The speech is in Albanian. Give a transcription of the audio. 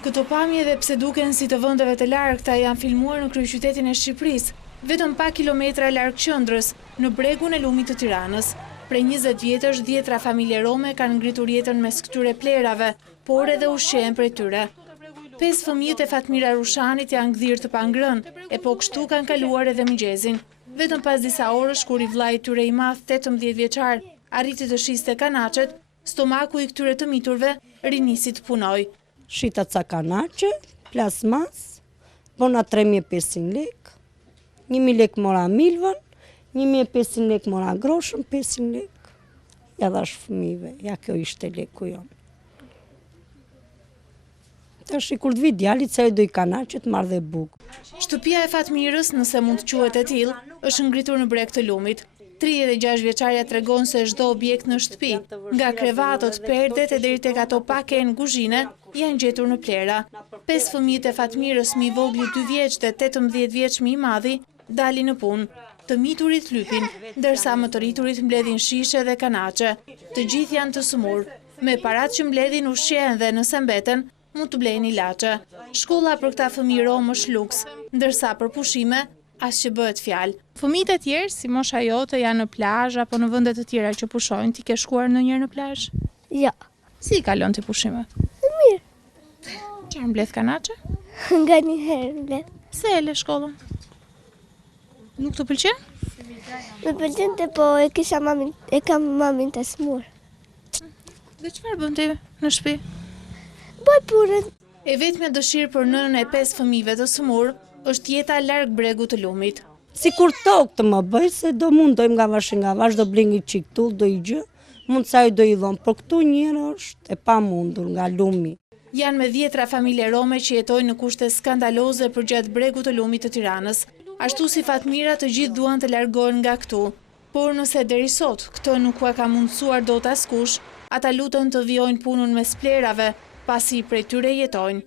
Këto pamje dhe pse duken si të vendeve të largta janë filmuar në kryeqytetin e Shqipërisë, vetëm pak kilometra larg qendrës, në bregun e lumit të Tiranës. Prej 20 vjetësh, 10 familje rome kanë ngritur jetën mes këtyre plerave, por edhe ushqehen prej tyre. 5 fëmijët e Fatmira Rushanit janë gdhirë të pangrënë, e po kështu kanë kaluar edhe mëngjesin. Vetëm pas disa orësh kur i vllai i tyre i madh, 18 vjeçar, arriti të shiste kanaçet, stomaku i këtyre të miturve rinisi të punoj. Shita ca kanaçe, plasmas, bona 3.500 lek, 1.000 lek mora milvën, 1.500 lek mora groshën, 500 lek. Ja dhash fëmijëve, ja kjo ishte leku jonë. Tash kur të vi djalit se ai do i kanaçet marr dhe bukë. Shtëpia e Fatmirës, nëse mund të quhet e tillë, është ngritur në breg të lumit. 36 vjeçarja tregon se çdo objekt në shtëpi, nga krevatot, perdet e deri tek ato paken kuzhine, janë gjetur në plera. 5 fëmijët e Fatmirës, mi vogli 2 vjeç dhe 18 vjeç mi i madhi, dalin në punë. Të miturit lypin, ndërsa më të rriturit mbledhin shishe dhe kanaçe. Të gjithë janë të sëmurë. Me parat që mbledhin ushqehen dhe nëse mbeten, mund të blejnë ilaçe. Shkolla për këta fëmijë rom është luks, ndërsa për pushime as që bëhet fjalë. Fëmijët e tjerë, si mosha jote, janë në plazh apo në vende të tjera që pushojnë, ti ke shkuar ndonjëherë në plazh? Jo. Si i kalon ti pushimet? Mirë. Çfarë mbledh kanaçe? Nga një herë mbledh. Se e le shkollën? Nuk të pëlqen? Më pëlqente, po kam mamin të smur. Dhe çfarë bën ti në shtëpi? Bëj punën. E vetmja dëshirë për nënën e 5 fëmijëve të smur është jeta larg bregut të lumit. Si kur tokë të më bëj, se do mundojmë nga vash, do blingi qik tull, do i gjë, mund sa i do i dhonë, por këtu njërë është e pa mundur nga lumi. Janë me 10 familje rome që jetojnë në kushte skandaloze për gjatë bregut të lumit të Tiranës. Ashtu si Fatmira, të gjithë duan të largohen nga këtu. Por nëse deri sot, këtë nuk ua ka mundësuar dot askush, ata lutën të vijojnë punën mes plerave, pasi prej tyre jetojnë.